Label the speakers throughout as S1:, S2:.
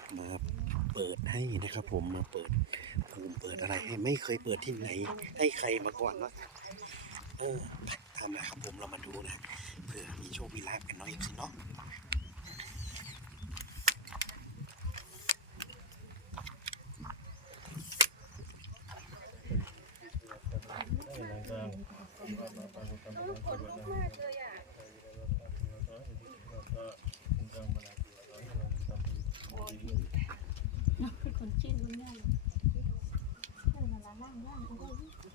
S1: มาเปิดให้นะครับผมมาเปิดภูมิเปิดอะไรให้ไม่เคยเปิดที่ไหนให้ใครมาก่อนเนาะทำนะครับผมเรามาดูนะเผื่อมีโชคมีลาภกันเนาะอีกสิเนาะ
S2: คนชิ้นคนง่ายให้มาล้างล่างเอาไว้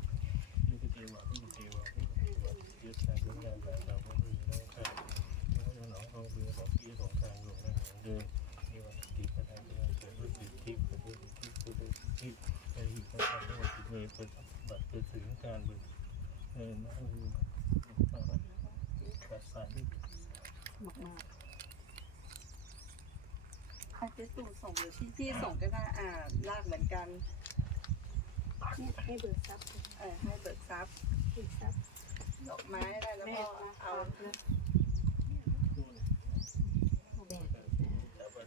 S3: เจ๊ตู่ส่งหรือพี่ส่งก็ได้ลากเหมือนกัน
S2: เนี่ยให้เบิกทรัพย์
S3: ให้เบิกทรัพย์
S2: เบิกทรัพย์
S3: ดอกไม้ได้แล้วก็เอา
S2: แบก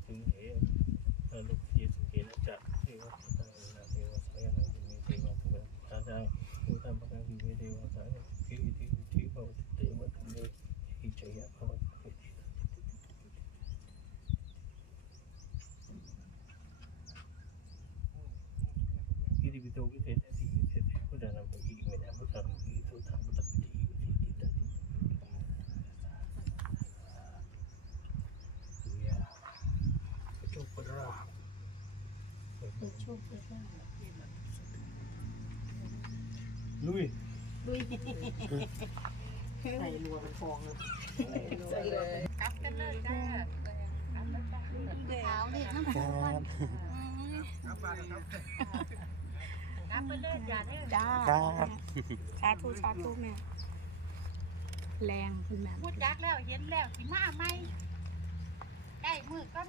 S2: เบิกโชคเบิกลาภ
S4: ลุย
S2: ดุย
S4: ใส่รัวเป็นฟองเลย
S3: ใส่เลย
S5: กลับกันเลยจ้า
S2: ขาวเลยน้ำ
S1: ค
S2: ตา
S1: รั
S2: ล
S1: บ
S5: กลับไปเลยจ้าเนี่ย
S2: จ้า
S1: ครับ
S2: สาธุสาธุแม่แรงคุณแม่
S5: พูดจักแล้วเห็นแล้วสิมาไหมใกล้มือก้อน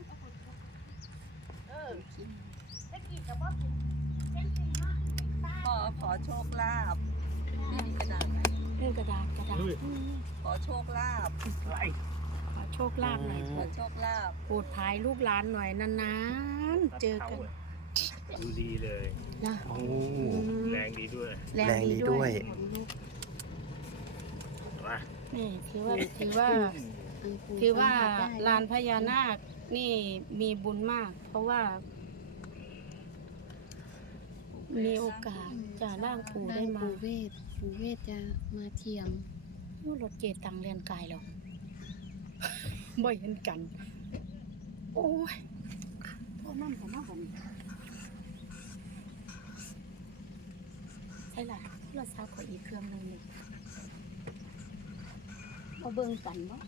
S5: ตะกี้กับว่าเป็นจริงเนาะ
S3: ขอโชคลาภนี่มีกระดาษไหม
S2: เรื่องกระดาษ
S4: ลุย
S3: ขอโชคลาภ
S4: ไหล
S2: ขอโชคลาภหน่อย
S3: ขอโชคลาภ
S2: โปรดภายลูกหลานหน่อยนานๆเจอกัน
S4: ดูดีเลย
S2: นะ
S1: โอ้
S4: แรงดีด้วย
S2: แรงดีด้วย
S4: มา
S2: นี่ถือว่าลานพญานาคนี่มีบุญมาก เพราะว่ามีโอกาสจะร่างปู่ได้มา
S6: ปู่เวทจะมาเทียม
S2: รถเจตังเรียนกายแล้วบ่เห็นกัน โอ้ยพ่อนั่นผมผมใช่ล่ะโทรศัพท์ขออีกเครื่องหนึงนี่เอาเบิ่งกันเนาะ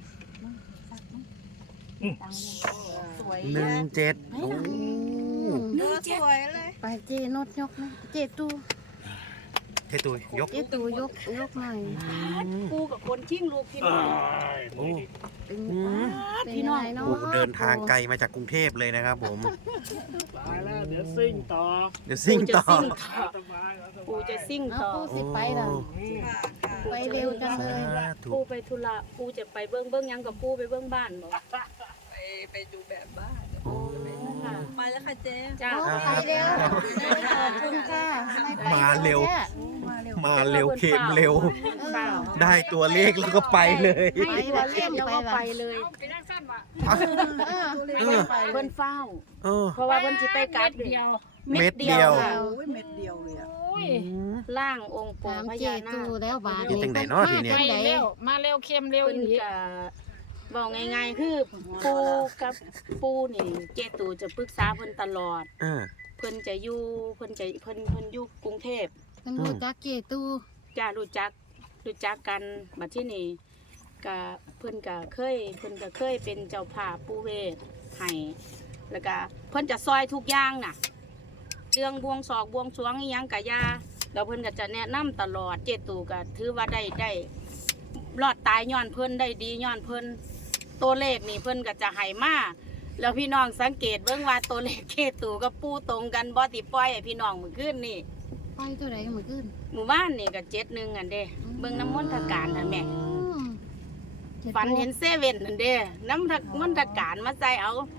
S2: ตังเรียนสวย
S1: 17โอ้
S3: สวยเลย
S6: ไปเจนดยกนะเจตู
S1: เทตุยยก
S6: เจตูยกหน่อย
S2: กูกับคนชิงลูกพี่น้อง
S1: โอ้
S6: เป็น
S2: พี่
S6: พี่
S2: น้
S6: น้
S2: อ
S6: อง ง
S1: ปู่เดินทางไกลมาจากกรุงเทพเลยนะครับผม
S4: ตายแล้วเดี๋ยวซิ่งต่อ
S1: เดี๋ยวซิ่งต่อ
S4: สบาย
S2: กูจะซิ่ง
S6: เอา
S2: ต่อ
S6: ผู้สิไปล่ะ ไปเร็วจังเลย
S1: สาธุ
S2: กูไปธุระกูจะไปเบิ้งหยังกับกูไปเบิ้งบ้านบอก
S3: ไปดูแบบบ้าน
S1: โอ้
S3: ไปแล้วค่ะเจ๊
S2: จ้า
S6: ไปเร็วขอบคุณค่ะไม่ไป
S1: มาเร็ว
S3: มาเร็ว
S1: มาเร็วเข็มเร็ว
S2: เปล่า
S1: ได้ตัวเลขแล้วก็ไปเลย
S2: ให้ตัวเลขแล้วก็ไปเลย
S5: ไปนั่งสั้นว่ะ
S2: เพิ่นเฝ้า
S1: เออ
S2: เพราะว่าเพิ่นสิไปกัดเดียว
S1: เม็ดเดียว
S2: ค่ะ
S3: โอ้ยเม็ดเดียวเลยอ่ะ
S2: ล่างองค์ปู่
S6: ถาม
S2: พ
S6: เจ
S2: ญานา
S6: ตู
S2: ค
S6: แล้วบาท
S1: อยู่จังไหนเนาะทีเนี้ย
S6: จังไหน
S5: มาเร็วเค็มเร็ว
S2: เพิ่นก็บอกง่ายๆคือปู่กับปู่นี่เจตูจะปรึกษาเพิ่นตลอด
S1: เออ
S2: เพิ่นจะอยู่เพิ่นอยู่กรุงเทพ
S6: เพิ่นรู้จักเจตู
S2: จ้ารู้จักกันบัดที่นี่ก็เพิ่นก็เคยเป็นเจ้าภาพปู่เวทให้แล้วก็เพิ่นจะซอยทุกอย่างน่ะ เรื่องบวงสรวงอีหยังกะยาแล้วเพิ่นก็จะแนะนำตลอดเจตูก็ถือว่าได้รอดตายย้อนเพิ่นได้ดีย้อนเพิ่นตัวเลขนี่เพิ่นก็จะให้มาแล้วพี่น้องสังเกตเบิ่งว่าตัวเลขเจตูกับปู่ตรงกันบ่ติปล่อยให้พี่น้องมื้อคืนนี่
S6: ไปตัวไหนกันมาขึ้น
S2: หมู่บ้านนี่ก็71อันเด้เบิ่งน้ำมนต์ทการนั่นแหม่ ฝันเห็นเซเว่นนั่นเด้น้ำทักมันทักการมาใส่เอา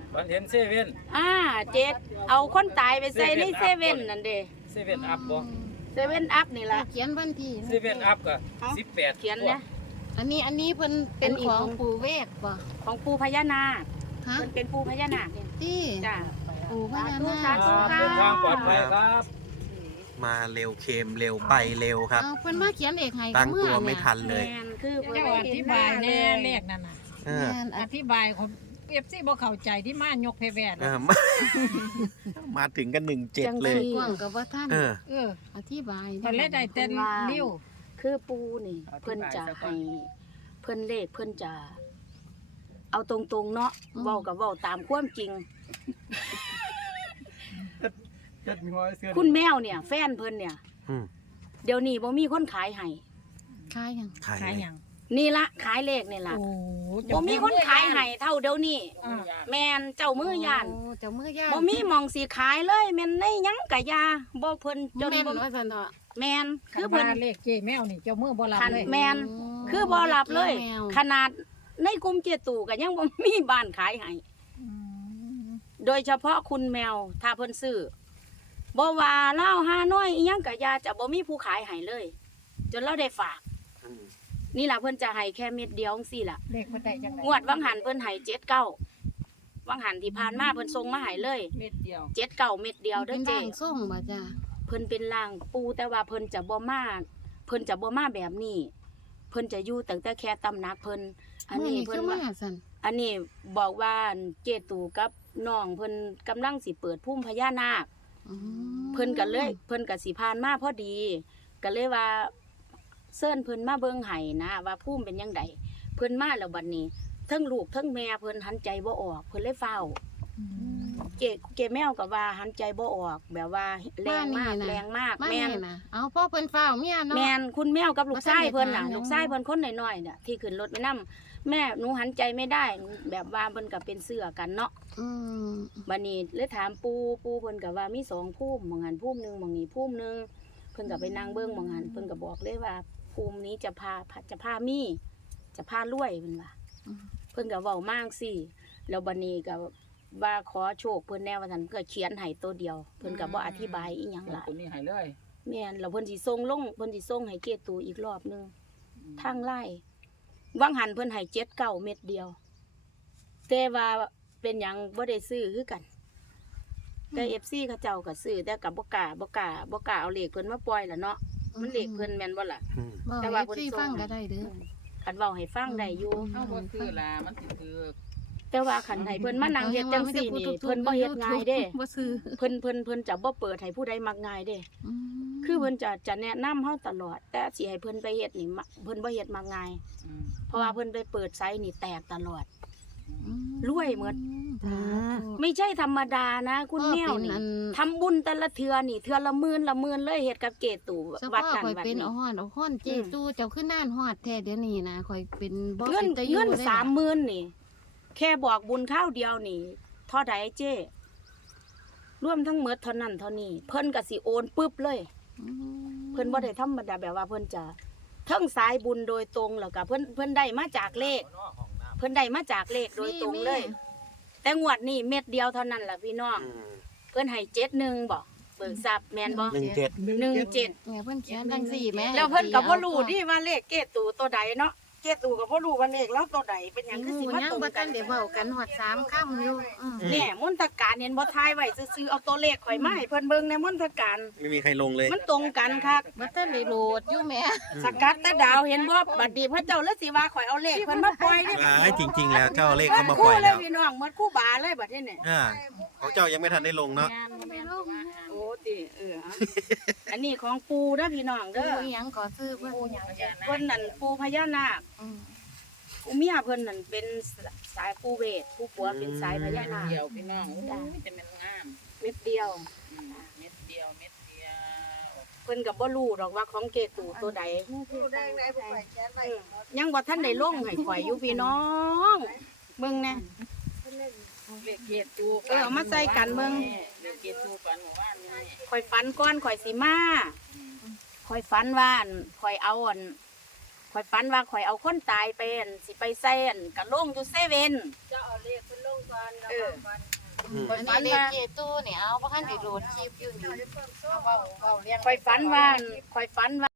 S7: ฝันเห็นเซเว่น
S2: เจ็ดเอาคนตายไปใส่ในเซเว่นนั่นเด้
S7: เซเว่นอัพบ่
S2: เซเว่นอัพนี่ล่ะ
S6: เขียนวันที่
S7: เซเว่นอัพก็18
S2: เขียนนะ
S6: อันนี้เพิ่นเป็นของปู่เวทบ่
S2: ของปูพญานาค
S6: ฮะ
S2: มันเป็นปูพญานาคนี่
S6: ที่
S2: จ้า
S6: ปู่พญานา
S2: สา
S6: ค
S2: ธุ
S7: เดินทางปลอดภัยครับ
S1: มาเร็วเค็มเร็วไปเร็วครับ
S6: เอาเพิ่นมาเขียนเอกให้
S1: ตั้ง
S6: เมื่
S1: ตั
S6: อ
S1: วไม่
S6: เนี่ย
S1: ทันเลย
S2: แม่นคือเพิ่น
S5: เจ้าอธิบายแน่เลขนั่นน่ะ
S1: เออ
S6: แม่น
S5: อธิบายของเอฟซีบ่เข้าใจที่มายกเพแวด
S1: เออมาถึงกัน17เลย
S6: กว้างกับว่าท่าน
S1: เออ
S5: เออ
S6: อธิบาย
S5: ตอนแรกได้แต่ริ้ว
S2: คือปูนี่เพิ่นจะให้เพิ่นเลขเพิ่นจะ เอาตรงๆเนาะเว้ากับเว้าตามความจริง คุณแมวเนี่ย แฟนเพิ่นเนี่ย
S1: อืม
S2: เดี๋ยวนี้บ่มีคนขายให้
S6: ขายยัง
S1: ขาย
S5: ขาย
S1: เลย
S5: หยัง
S2: นี่ละขายเลขนี่ละ
S5: โอ้
S2: บ่มีคนขายให้เท่าเดี๋ยวนี้
S5: อ่า
S2: แม่นเจ้ามือย่าน
S6: โอ้เจ้ามือย่าน
S2: บ่มีหม่องสิขายเลยแม่นในหยังกะยาบ่เพิ่นจน
S6: แม่น
S2: บ่
S6: ว่าซั่นเนาะ
S2: แม่น
S5: คื
S2: คือ อ
S5: เพิ่
S2: เพิ่
S5: น
S2: น
S5: เลขเจแมวนี่เจ้ามือบ่รับ
S2: คัน
S5: เลย
S2: แม่น คือบ่รับเลย
S6: แมว
S2: ขนาดในกลุ่มเจตู่ก็ยังบ่มีบ้านขายให้
S5: อืม
S2: โดยเฉพาะคุณแมวถ้าเพิ่นซื้อบ่ว่าเล่าห้าน้อยอีหยังกะยาจะบ่มีผู้ขายให้เลย จนเราได้ฝาก
S1: อืม
S2: นี่ล่ะเพิ่นจะให้แค่เม็ดเดียวจังซี่ล่ะ
S5: เลขเพิ่นได้จังได๋
S2: งวดวังหันเพิ่นให้79วังหันที่ผ่านมาเพิ่นส่งมาให้เลย
S5: เม็ดเดียว
S2: 79เม็ดเดียวเด้
S6: เป็
S2: อน เจ
S6: ร่างทรงบ่จ้า
S2: เพิ่นเป็นร่างปูแต่ว่าเพิ่นจะบ่มาแบบนี้ เพิ่นจะอยู่ตั้งแต่แค่ตำหนักเพิ่นอันนี้
S6: เพิ่
S2: เพิ่
S6: น
S2: น
S6: มา
S2: ว่า
S6: ซั่น
S2: อันนี้บอกว่าเจตูกับน้องเพิ่นกำลังสิเปิดพุ่มพญานาค
S6: อืม
S2: เพิ่นก็เลยเพิ่นก็สิผ่านมาพอดีก็เลยว่าเชิญเพิ่นมาเบิ่งไห้นะว่าพุ่มเป็นจังไดเพิ่นมาแล้วบัดนี้ทั้งลูกทั้งแม่เพิ่นหันใจบ่ออกเพิ่นเลยเฝ้าเกแมวก็ว่าหันใจบ่ออกแบบว่าแรงมากแรงมาก
S6: มา
S2: แม่
S6: แม่
S2: น
S6: น่ะเอาพ่อเพิ่นฟ้าวเมียเนาะ
S2: แม่นคุณแมวกับลูกชายเพิ่นน่ะ
S6: บ่ทันได้ถาม
S2: ลูกชายเพิ่นคนน้อยๆน่ะที่ขึ้นรถไปนํแม่หนูหันใจไม่ได้ แบบว่าเพิ่นก็เป็นเสื้อกันเนาะ
S6: อืม
S2: บัดนี้เลยถามปูเพิ่นก็ว่ามี2ภูมิหม่องหันภูมิหนึงหม่องนี้ภูมิหนึงเพิ่นก็ไปนั่งเบิ่งหม่องหันเพิ่นก็บอกเลยว่าภูมินี้จะพามีจะพารวยเพิ่นว่าเพิ่นก็เว้ามากสิแล้วบัดนี้ก็ว่าขอโชคเพิ่นแน่ว่าซั่นก็เขียนให้ตัวเดียวเพิ่นก็บ่อธิบายอีหยังหลาย
S7: คนนี้ให้เลย
S2: แม่นแล้วเพิ่นสิส่งลงเพิ่นสิส่งให้เกตูอีกรอบหนึงทางไล่วังหันเพิ่นให้79เม็ดเดียว แต่ว่าเป็นหยังบ่ได้ซื้อคือกัน แต่ FC เขาเจ้าก็ซื้อแต่ก็บ่กล้าเอาเลขเพิ่นมาปล่อยล่ะเนาะมันเลขเพิ่นแม่นบ่ล่ะ
S1: อืม
S6: บ่
S2: แต่
S6: แต่
S2: ว่า
S6: ว่า
S2: เพิ่น
S6: เพิ่น
S2: ส่ง
S6: ฟังก็ได้เด้อ
S2: คันเว้าให้ฟังได้อยู่
S7: เฮาบ่ซื้อล่ะมันสิถือ
S2: แต่ว่าคันให้เพิ่นมานั่งเฮ็ดจังซี่นี่เพิ่นบ่เฮ็ดง่ายเด้
S6: บ่ซื้อ
S2: เพิ่นจะบ่เปิดให้ผู้ใดมักง่ายเด้
S6: อืม
S2: คือเพิ่นจะแนะนำเฮาตลอด แต่สิให้เพิ่นไปเฮ็ดนี่เพิ่นบ่เฮ็ดมักง่าย เพราะว่าเพิ่นไปเปิดไซต์นี่แตกตลอด
S6: อืม
S2: รวยหมด
S6: สาธุ
S2: ไม่ใช่ธรรมดานะ คุณแมว
S6: เป็น
S2: นี่
S6: อัน
S2: ทำบุญแต่ละเทือนี่เทือละหมื่นเลยเฮ็ดกับเกตู
S6: เฉ
S2: วัด
S6: พาะ
S2: นั้น
S6: ข่อย
S2: วัด
S6: เป็น
S2: นี้
S6: เอาฮ้อนเจตู้เจ้าขึ้นน่านฮอดแท้เดี๋ยวนี้นะข่อยเป็นบ่
S2: เงิน
S6: ป็ตาอยู่
S2: เงิน
S6: ลยะ
S2: 30,000นี่ แค่บอกบุญข้าวเดียวนี่เท่าใดเจ้รวมทั้งหมดเท่านั้นเท่านี้เพิ่นก็สิโอนปึ๊บเลย
S6: อืม
S2: เพิ่นบ่ได้ธรรมดาแบบว่าเพิ่นจะเทั้งสายบุญโดยตรงแล้วก็เพิ่นได้มาจากเลข เพิ่นได้มาจากเลขโดยตรงเลย แต่งวดนี้เม็ดเดียวเท่านั้นล่ะพี่น้อง
S1: อืม
S2: เพิ่นให้71บ่เบิกทรัพย์แม่นบ่
S1: 17
S2: 17
S6: เนี่ยเพิ่นเขียนจังซี่แหม่
S2: แล้วเพิ่นก็บ่รู้ดิว่าเลขเกตูตัวใดเนาะเกตูก็บ่รู้ว่าเลขแล้วตัวใดเป็นหยังคือสิมา
S6: ยัง
S2: ตรง
S6: บ่
S2: กั
S6: ทันได้เว้ากันฮอด3ค่ำอยู่อืม
S2: แน่มนตการเห็นบ่ทายไว้ซื่อๆเอาตัวเลขข่อยมาให้เพิ่นเบิ่งในมนตการ
S1: ไม่มีใครลงเลย
S2: มันตรงกันคัก
S6: บ่ทันได้โหลดอยู่แหม่
S2: สกัดแต่ดาวเห็นบ่บัดนี้พระเจ้าเลยสิว่าข่อยเอาเลขเพิ่นมาปล่อยนี่
S1: ร้ายจริง ๆ แล้วเจ้าเลขเขามาป
S2: คู่
S1: ล่อย
S2: เล
S1: แล้
S2: ยว พี่น้องหมดคู่บาเลยบัดนี้เนี่ย
S1: ของเจ้ายังไม่ทันได้ลงเนาะ
S2: โอ้ติอันนี้ของปูเด้อพี่น้อง
S6: เด้
S2: เด้
S6: อ
S2: อ
S6: หยังก็ซื้อเพิ่น
S2: เพิ่นนั่นปูพญานาค
S6: อืม
S2: ปูเมียเพิ่นนั่นเป็นสายปูเวทผู้ผัวเป็นสายพญานาค
S7: เดียวพี่น้องจะเป็นงาม
S2: เม็ดเดียว
S7: เม็ดเดียว
S2: เพิ่นก็บ่รู้ดอกว่าของเกตูตัวใด
S3: ผู้ได้ไหนผู้ใส่แค่ไหน
S2: ยังบ่ทันได้ลงให้ข่อยอยู่พี่น้องเบิ่งแน่
S7: เลขเกียรติจู
S2: เอามาใส่กันเบิ่ง
S7: เลขเกียรติจูปันหมู่บ้านนี่
S2: ข่อยฝันก่อนข่อยสิมาข่อยฝันว่าอั่นข่อยเอาอันข่อยฝันว่าข่อยเอาคนตายไปอั่นสิไปใส่อั่นกะโลงอยู่เซเว่น
S3: จะเอาเลขขึ้นลงก่อนแล้วก่อน
S2: ข่อย
S6: อั
S2: ฝั
S6: น
S2: น
S6: นี้เลข
S2: ว่า
S6: เกตูเนี่ยเอาเพราะท่านได้โหลดคลิปอยู่นี่เอาเว้าเลี้ยง
S2: ข่อยฝันว่า